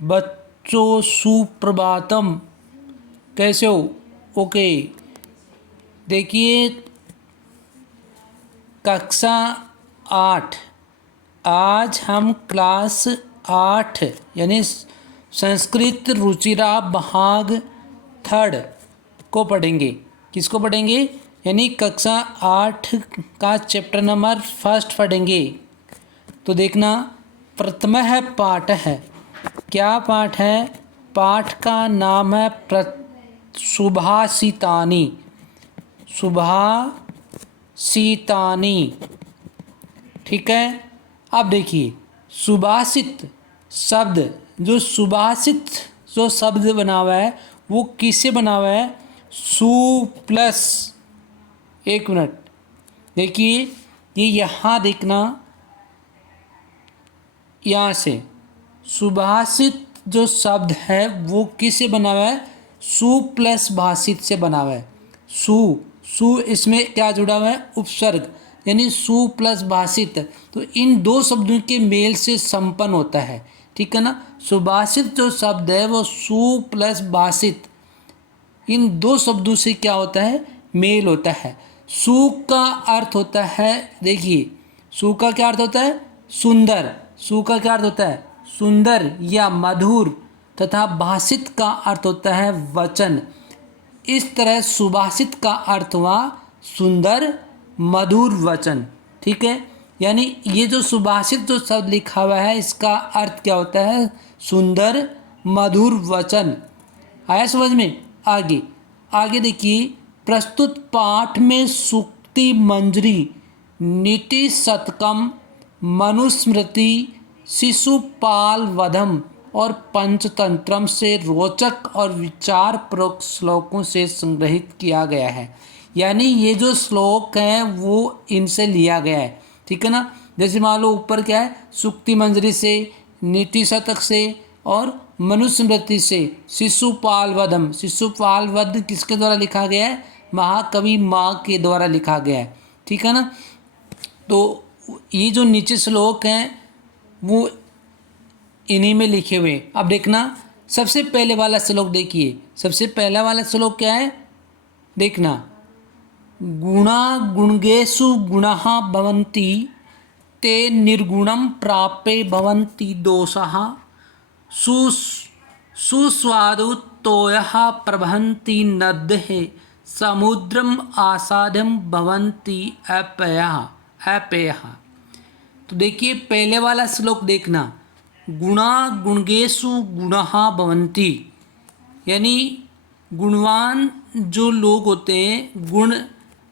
बच्चों सुप्रभातम, कैसे हो? ओके, देखिए कक्षा 8, आज हम क्लास 8 यानी संस्कृत रुचिरा भाग 3 को पढ़ेंगे। किसको पढ़ेंगे? यानी कक्षा 8 का चैप्टर नंबर 1 पढ़ेंगे। तो देखना, प्रथमः पाठ है। क्या पाठ है? पाठ का नाम है सुभाषितानि। सुभाषितानि, ठीक है। अब देखिए, सुभाषित शब्द, जो शब्द बना हुआ है वो किससे बना हुआ है? सु प्लस, एक मिनट, देखिए ये यहाँ देखना, यहाँ से सुभाषित जो शब्द है वो किससे बना हुआ है? सु प्लस भाषित से बना हुआ है। सु इसमें क्या जुड़ा हुआ है? उपसर्ग, यानी सु प्लस भाषित। तो इन दो शब्दों के मेल से संपन्न होता है, ठीक है ना। सुभाषित जो शब्द है वो सु प्लस भाषित, इन दो शब्दों से क्या होता है? मेल होता है। सु का अर्थ होता है, देखिए सु का क्या अर्थ होता है? सुंदर। सु का क्या अर्थ होता है? सुंदर या मधुर, तथा भाषित का अर्थ होता है वचन। इस तरह सुभाषित का अर्थ हुआ सुंदर मधुर वचन, ठीक है। यानी ये जो सुभाषित जो शब्द लिखा हुआ है इसका अर्थ क्या होता है? सुंदर मधुर वचन। आया समझ में? आगे देखिए, प्रस्तुत पाठ में सूक्ति मंजरी, नीति शतकम, मनुस्मृति, शिशुपाल वधम और पंचतंत्रम से रोचक और विचारपूर्वक श्लोकों से संग्रहित किया गया है। यानी ये जो श्लोक हैं वो इनसे लिया गया है, ठीक है ना। जैसे मान लो ऊपर क्या है? सूक्ति मंजरी से, नीति शतक से और मनुस्मृति से, शिशुपाल वधम। शिशुपाल वध किसके द्वारा लिखा गया है? महाकवि माँ के द्वारा लिखा गया है, ठीक है ना। तो ये जो नीचे श्लोक हैं वो इन्हीं में लिखे हुए। अब देखना, सबसे पहले वाला श्लोक देखिए। सबसे पहला वाला श्लोक क्या है? देखना, गुणा गुणगेषु गुणः भवन्ति, ते निर्गुणं प्राप्ये भवन्ति दोषः, सुस्वादुतोयः प्रवहन्ति नद्यः, समुद्रम आसाद्यम भवन्ति अपेयः। तो देखिए पहले वाला श्लोक देखना, गुणा गुणगेषु गुणः भवन्ति, यानी गुणवान जो लोग होते हैं, गुण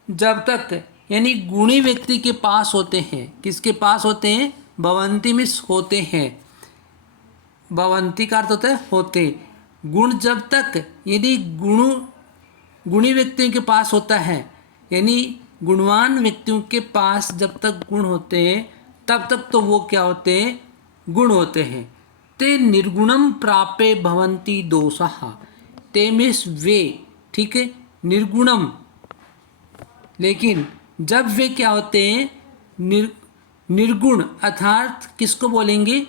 जब तक, यानी गुणी व्यक्ति के पास होते हैं। किसके पास होते हैं? भवन्ति में होते हैं। भवन्ति का अर्थ होता है होते। गुण जब तक, यदि गुणी व्यक्तियों के पास होता है, यानी गुणवान व्यक्तियों के पास जब तक गुण होते हैं तब तक तो वो क्या होते हैं? गुण होते हैं। ते निर्गुणम प्राप्ये भवन्ति दोषः, ते मीन्स वे, ठीक है, निर्गुणम। लेकिन जब वे क्या होते हैं? निर्गुण, अर्थात किसको बोलेंगे?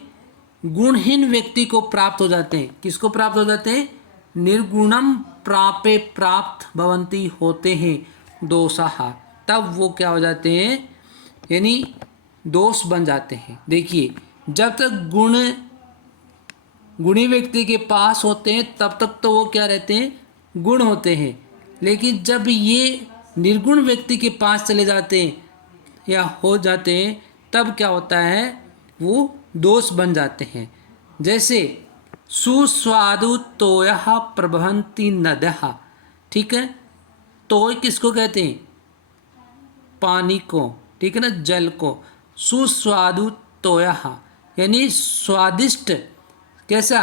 गुणहीन व्यक्ति को प्राप्त हो जाते हैं। किसको प्राप्त हो जाते हैं? निर्गुणम प्राप्य प्राप्त भवन्ति होते हैं दोषः, तब वो क्या हो जाते हैं? यानी दोष बन जाते हैं। देखिए, जब तक गुणी व्यक्ति के पास होते हैं तब तक तो वो क्या रहते हैं? गुण होते हैं। लेकिन जब ये निर्गुण व्यक्ति के पास चले जाते हैं या हो जाते हैं तब क्या होता है? वो दोष बन जाते हैं। जैसे सुस्वादु तोयः प्रवहन्ति नद्यः, ठीक है। तोय किसको कहते हैं? पानी को, ठीक है ना, जल को। सुस्वादु तोयः यानी स्वादिष्ट, कैसा?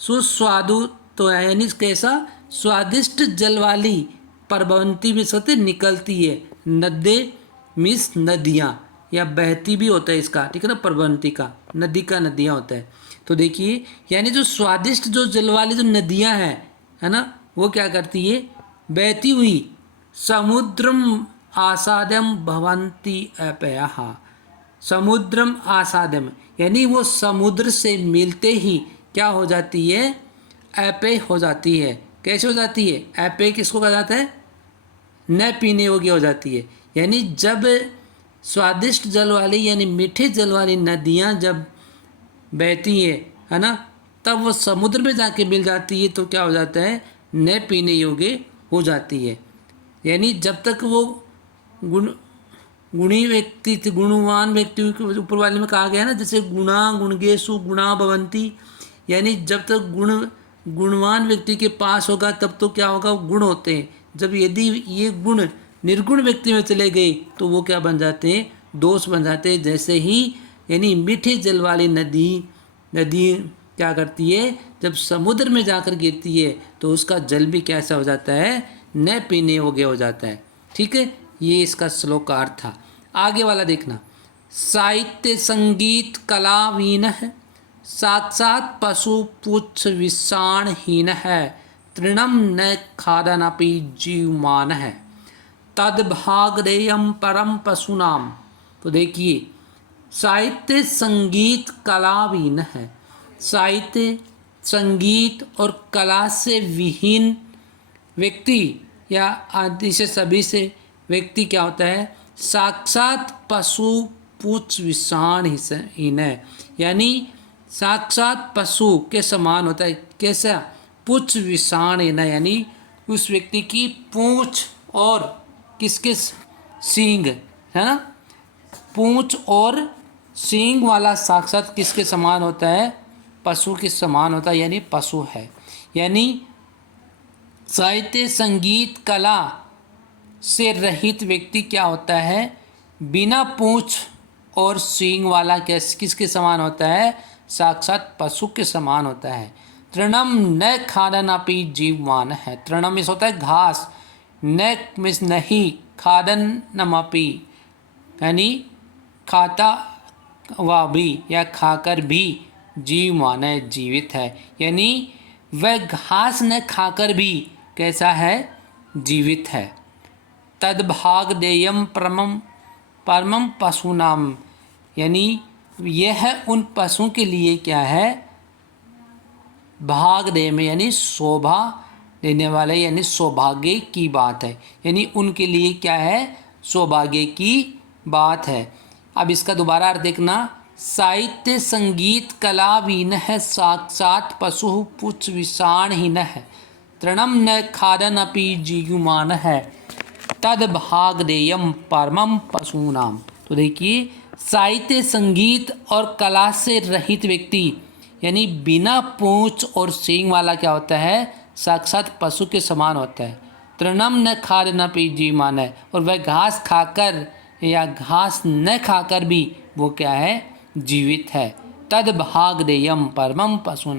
सुस्वादु तोया यानी कैसा? स्वादिष्ट जल वाली, प्रवहन्ति में से निकलती है। नद्य मीन्स नदियाँ, या बहती भी होता है इसका, ठीक है ना, प्रवहन्ति का, नदी का नदियाँ होता है। तो देखिए, यानी जो स्वादिष्ट जो जल वाली जो नदियाँ हैं, है ना, वो क्या करती है? बहती हुई। समुद्रम आसाद्यम भवन्ति अपेयः, समुद्रम आसाद्यम यानी वो समुद्र से मिलते ही क्या हो जाती है, अपेय हो जाती है। कैसे हो जाती है, अपेय किसको कहा जाता है, न पीने योग्य हो जाती है। यानी जब स्वादिष्ट जल वाली यानी मीठे जल वाली नदियाँ जब बहती है ना, तब वो समुद्र में जाके मिल जाती है तो क्या हो जाता है, न पीने योग्य हो जाती है। यानी जब तक वो गुणी व्यक्ति थे, गुणवान व्यक्ति के ऊपर वाले में कहा गया ना, जैसे गुणा गुणगेशु गुणा भवंती, यानी जब तक गुणवान व्यक्ति के पास होगा तब तो क्या होगा, गुण होते हैं। जब यदि ये गुण निर्गुण व्यक्ति में चले गए तो वो क्या बन जाते हैं, दोष बन जाते हैं। जैसे ही यानी मीठे जल वाली नदी क्या करती है, जब समुद्र में जाकर गिरती है तो उसका जल भी कैसा हो जाता है, न पीने योग्य हो जाता है। ठीक है, ये इसका श्लोक का अर्थ था। आगे वाला देखना, साहित्य संगीत कला वीन है, साक्षात पशु पुच्छ विषाणहीन है, तृणम न खादनपि जीवमान है, तद्भागदेयम परम पशुनाम। तो देखिए, साहित्य संगीत कला वीन है, साहित्य संगीत और कला से विहीन व्यक्ति या आदि से सभी से व्यक्ति क्या होता है, साक्षात पशु पुच्छ विषाणहीन है। यानी साक्षात पशु के समान होता है। कैसा, पुच्छ विषाणहीन, यानी उस व्यक्ति की पूंछ और किसके सींग है ना, पूंछ और सींग वाला साक्षात किसके समान होता है, पशु के समान होता है, यानी पशु है। यानी साहित्य संगीत कला से रहित व्यक्ति क्या होता है, बिना पूंछ और सींग वाला किसके समान होता है, साक्षात पशु के समान होता है। तृणम न खादनपि जीवमान है, तृणम इस होता है घास, न मिस नहीं, खादनमपि यानी खाता हुआ भी या खाकर भी, जीवमान है जीवित है। यानी वह घास न खाकर भी कैसा है, जीवित है। तद्भाग देयम परमम पशुनाम, यानी यह उन पशुओं के लिए क्या है, भाग दे में यानी शोभा देने वाले, यानी सौभाग्य की बात है। यानी उनके लिए क्या है, सौभाग्य की बात है। अब इसका दोबारा अर्थ देखना, साहित्य संगीत कला वीन है, साक्षात पशु पुच्छ विषाणहीन है, तृणम न खादनपि जीवमान है, तद भाग देयम परमम पशुनाम। तो देखिए, साहित्य संगीत और कला से रहित व्यक्ति यानी बिना पूंछ और सींग वाला क्या होता है, साक्षात पशु के समान होता है। तृणम न खादनपि जीवमान है, और वह घास खाकर या घास न खाकर भी वो क्या है, जीवित है। तद भाग देयम परमम पशु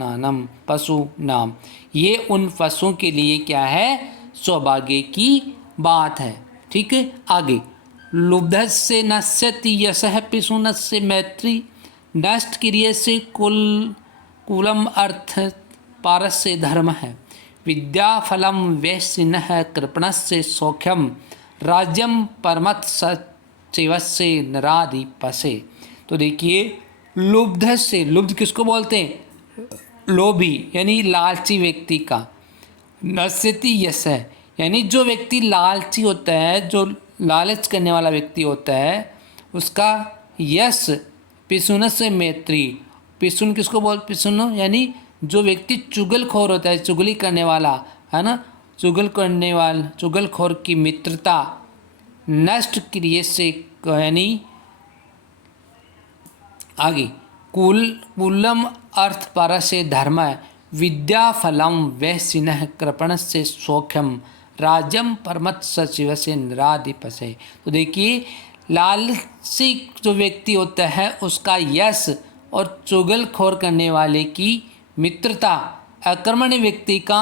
नाम, ये उन पशुओं के लिए क्या है, सौभाग्य की बात है। ठीक है, आगे, लुब्धस्य नश्यति यशः पिशुनस्य मैत्री, नष्ट क्रिय से कुलम अर्थ पारस्य धर्म है, विद्याफलम वैश्य कृपणस्य सौख्यम, राज्यम परमत सचिवस्य नराधिपसे। तो देखिए, लुब्ध से, लुब्ध किसको बोलते हैं, लोभी यानी लालची व्यक्ति का, नश्यति यश है यानी जो व्यक्ति लालची होता है, जो लालच करने वाला व्यक्ति होता है, उसका यश पिसुन से मैत्री, पिसुन किसको बोल, पिसुन यानी जो व्यक्ति चुगलखोर होता है, चुगली करने वाला है ना, चुगलखोर की मित्रता, नष्ट क्रिय से यानी आगे, कुलम अर्थ पर से धर्म, विद्याफलम वैश्य कृपण से सौख्यम, राज्यम परमत सचिव से निराधिपसे। तो देखिए, लालची जो व्यक्ति होता है उसका यश और चुगलखोर करने वाले की मित्रता, अकर्मण्य व्यक्ति का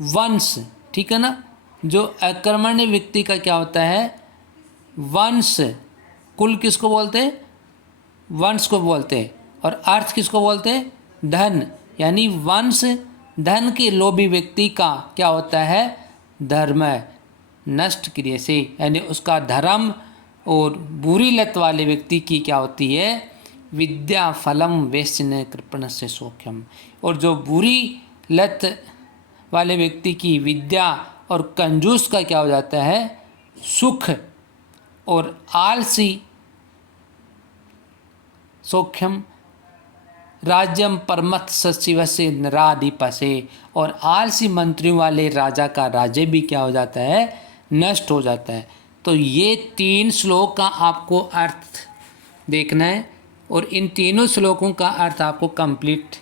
वंश, ठीक है ना, जो अकर्मण्य व्यक्ति का क्या होता है, वंश, कुल किसको बोलते हैं, वंश को बोलते हैं, और अर्थ किसको बोलते हैं, धन, यानी वंश धन के लोभी व्यक्ति का क्या होता है, धर्म नष्ट क्रिया से, यानी उसका धर्म और बुरी लत वाले व्यक्ति की क्या होती है, विद्या फलम व्यसन कृपण से सौख्यम। और जो बुरी लत वाले व्यक्ति की विद्या और कंजूस का क्या हो जाता है, सुख, और आलसी सौख्यम राज्यम परमत सचिव से नराधिपसे। और आलसी मंत्रियों वाले राजा का राज्य भी क्या हो जाता है, नष्ट हो जाता है। तो ये 3 श्लोक का आपको अर्थ देखना है और इन तीनों श्लोकों का अर्थ आपको कंप्लीट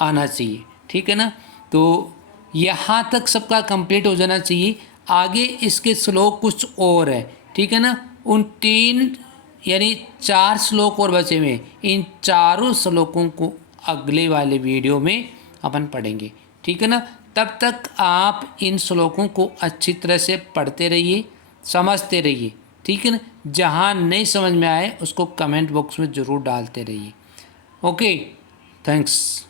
आना चाहिए, ठीक है ना। तो यहाँ तक सबका कंप्लीट हो जाना चाहिए। आगे इसके श्लोक कुछ और है, ठीक है ना। उन 3 यानी 4 श्लोक और बचे हुए, इन चारों श्लोकों को अगले वाले वीडियो में अपन पढ़ेंगे, ठीक है ना। तब तक आप इन श्लोकों को अच्छी तरह से पढ़ते रहिए, समझते रहिए, ठीक है ना। जहाँ नहीं समझ में आए उसको कमेंट बॉक्स में ज़रूर डालते रहिए। Okay, thanks.